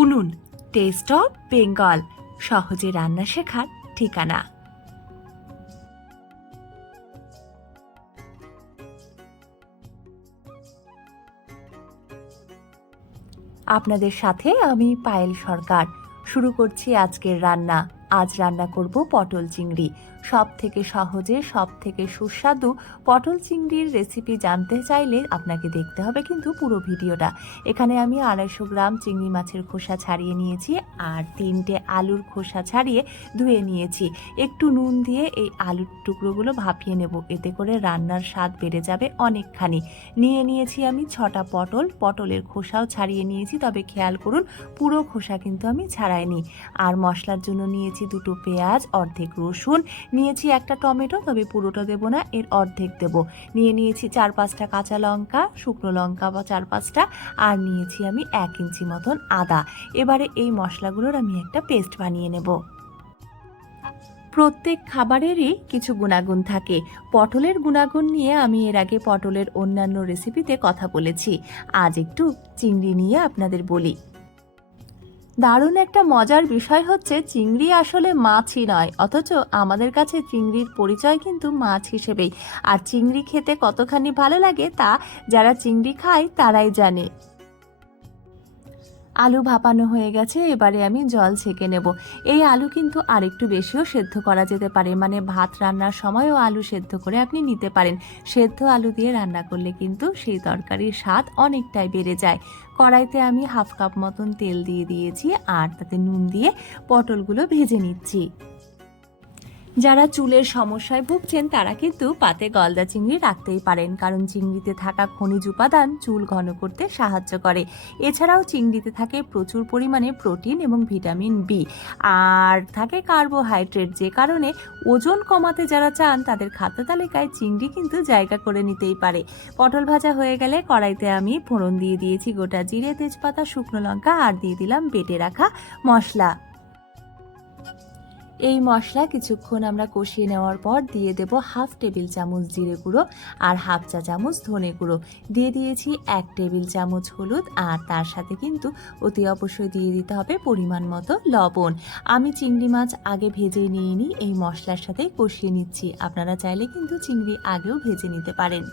উনুন test of Bengal সহজে রান্না শেখার ঠিকানা। আপনাদের সাথে আমি পায়েল সরকার। শুরু করছি আজকের রান্না। আজ রান্না করব পটল চিংড়ি। সব থেকে সহজে সব থেকে সুস্বাদু পটল চিংড়ির রেসিপি জানতে চাইলে আপনাকে দেখতে হবে কিন্তু পুরো ভিডিওটা। এখানে আমি আড়াইশো গ্রাম চিংড়ি মাছের খোসা ছাড়িয়ে নিয়েছি আর তিনটে আলুর খোসা ছাড়িয়ে ধুয়ে নিয়েছি। একটু নুন দিয়ে এই আলুর টুকরোগুলো ভাপিয়ে নেব। এতে করে রান্নার স্বাদ বেড়ে যাবে অনেকখানি। নিয়ে নিয়েছি আমি ছটা পটল। পটলের খোসাও ছাড়িয়ে নিয়েছি। তবে খেয়াল করুন পুরো খোসা কিন্তু আমি ছাড়াইনি। আর মশলার জন্য নিয়েছি দুটো পেঁয়াজ, অর্ধেক রসুন, নিয়েছি একটা টমেটো, তবে পুরোটা দেবো না, এর অর্ধেক দেব। নিয়ে নিয়েছি চার পাঁচটা কাঁচা লঙ্কা, শুকনো লঙ্কা বা চার পাঁচটা, আর নিয়েছি আমি এক ইঞ্চি মতন আদা। এবারে এই মশলাগুলোর আমি একটা পেস্ট বানিয়ে নেব। প্রত্যেক খাবারেরই কিছু গুণাগুণ থাকে। পটলের গুণাগুণ নিয়ে আমি এর আগে পটলের অন্যান্য রেসিপিতে কথা বলেছি। আজ একটু চিংড়ি নিয়ে আপনাদের বলি। দারুণ একটা মজার বিষয় হচ্ছে চিংড়ি আসলে মাছই নয়, অথচ আমাদের কাছে চিংড়ির পরিচয় কিন্তু মাছ হিসেবেই। আর চিংড়ি খেতে কতখানি ভালো লাগে তা যারা চিংড়ি খায় তারাই জানে। আলু ভাপানো হয়ে গেছে, এবারে আমি জল ছেঁকে নেব। এই আলু কিন্তু আরেকটু বেশিও সেদ্ধ করা যেতে পারে মানে ভাত রান্নার সময়ও আলু সেদ্ধ করে আপনি নিতে পারেন। সেদ্ধ আলু দিয়ে রান্না করলে কিন্তু সেই তরকারির স্বাদ অনেকটাই বেড়ে যায়। কড়াইতে আমি হাফ কাপ মতন তেল দিয়ে দিয়েছি, আর তাতে নুন দিয়ে পটলগুলো ভেজে নিচ্ছি। যারা চুলের সমস্যায় ভুগছেন, তারা কিন্তু পাতে গলদা চিংড়ি রাখতেই পারেন, কারণ চিংড়িতে থাকা খনিজ উপাদান চুল ঘন করতে সাহায্য করে। এছাড়াও চিংড়িতে থাকে প্রচুর পরিমাণে প্রোটিন এবং ভিটামিন বি আর থাকে কার্বোহাইড্রেট, যে কারণে ওজন কমাতে যারা চান, তাদের খাদ্য তালিকায় চিংড়ি কিন্তু জায়গা করে নিতেই পারে। পটল ভাজা হয়ে গেলে কড়াইতে আমি ফোড়ন দিয়ে দিয়েছি, গোটা জিরে, তেজপাতা, শুকনো লঙ্কা, আর দিয়ে দিলাম বেটে রাখা মশলা। এই মশলা কিছুক্ষণ আমরা কষিয়ে নেওয়ার পর দিয়ে দেব হাফ টেবিল চামচ জিরে গুঁড়ো আর হাফ চা চামচ ধনে গুঁড়ো। দিয়ে দিয়েছি এক টেবিল চামচ হলুদ আর তার সাথে কিন্তু অতি অবশ্যই দিয়ে দিতে হবে পরিমাণ মতো লবণ। আমি চিংড়ি মাছ আগে ভেজে নিয়ে নিই এই মশলার সাথে কষিয়ে নিচ্ছি। আপনারা চাইলে কিন্তু চিংড়ি আগেও ভেজে নিতে পারেন।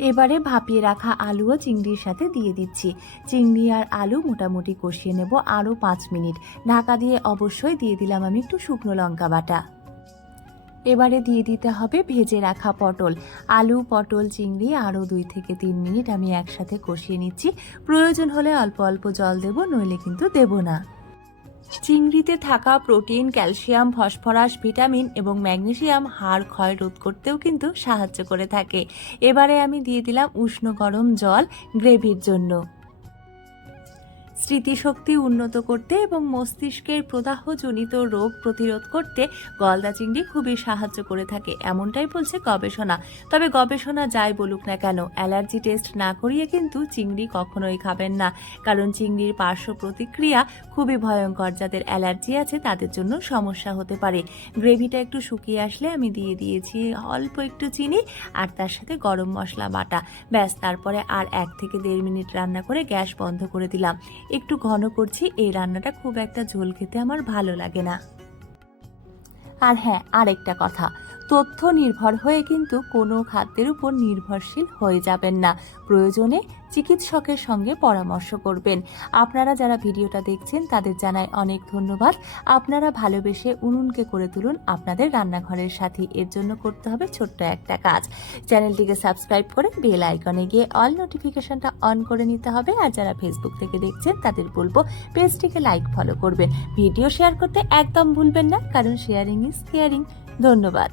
এবারে ভাপিয়ে রাখা আলু ও চিংড়ির সাথে দিয়ে দিচ্ছি। চিংড়ি আর আলু মোটামুটি কষিয়ে নেব আরও পাঁচ মিনিট। ঢাকা দিয়ে অবশ্যই দিয়ে দিলাম আমি একটু শুকনো লঙ্কা বাটা। এবারে দিয়ে দিতে হবে ভেজে রাখা পটল। আলু, পটল, চিংড়ি আরও দুই থেকে তিন মিনিট আমি একসাথে কষিয়ে নিচ্ছি। প্রয়োজন হলে অল্প অল্প জল দেব, নইলে কিন্তু দেব না। চিংড়িতে থাকা প্রোটিন, ক্যালসিয়াম, ফসফরাস, ভিটামিন এবং ম্যাগনেসিয়াম হাড় ক্ষয় রোধ করতেও কিন্তু সাহায্য করে থাকে। এবারে আমি দিয়ে দিলাম উষ্ণ গরম জল গ্রেভির জন্য। স্মৃতিশক্তি উন্নত করতে এবং মস্তিষ্কের প্রদাহজনিত রোগ প্রতিরোধ করতে গলদা চিংড়ি খুবই সাহায্য করে থাকে, এমনটাই বলছে গবেষণা। তবে গবেষণা যাই বলুক না কেন, অ্যালার্জি টেস্ট না করিয়ে কিন্তু চিংড়ি কখনোই খাবেন না। কারণ চিংড়ির পার্শ্ব প্রতিক্রিয়া খুবই ভয়ঙ্কর, যাদের অ্যালার্জি আছে তাদের জন্য সমস্যা হতে পারে। গ্রেভিটা একটু শুকিয়ে আসলে আমি দিয়ে দিয়েছি অল্প একটু চিনি আর তার সাথে গরম মশলা বাটা। ব্যাস, তারপরে আর এক থেকে দেড় মিনিট রান্না করে গ্যাস বন্ধ করে দিলাম। একটু ঘন করছি, এই রান্নাটা খুব একটা ঝোল খেতে আমার ভালো লাগে না। আর হ্যাঁ আরেকটা কথা। তথ্য নির্ভর হয়ে কিন্তু কোনো খাদ্যের উপর নির্ভরশীল হয়ে যাবেন না। প্রয়োজনে চিকিৎসকের সঙ্গে পরামর্শ করবেন। আপনারা যারা ভিডিওটা দেখছেন, তাদের জানাই অনেক ধন্যবাদ। আপনারা ভালোবেসে উনুনকে করে তুলুন আপনাদের রান্নাঘরের সাথে। এর জন্য করতে হবে ছোট্ট একটা কাজ। চ্যানেলটিকে সাবস্ক্রাইব করে বেল আইকনে গিয়ে অল নোটিফিকেশনটা অন করে নিতে হবে। আর যারা ফেসবুক থেকে দেখছেন, তাদের বলব পেজটিকে লাইক ফলো করবেন। ভিডিও শেয়ার করতে একদম ভুলবেন না, কারণ শেয়ারিং ইজ কেয়ারিং ধন্যবাদ।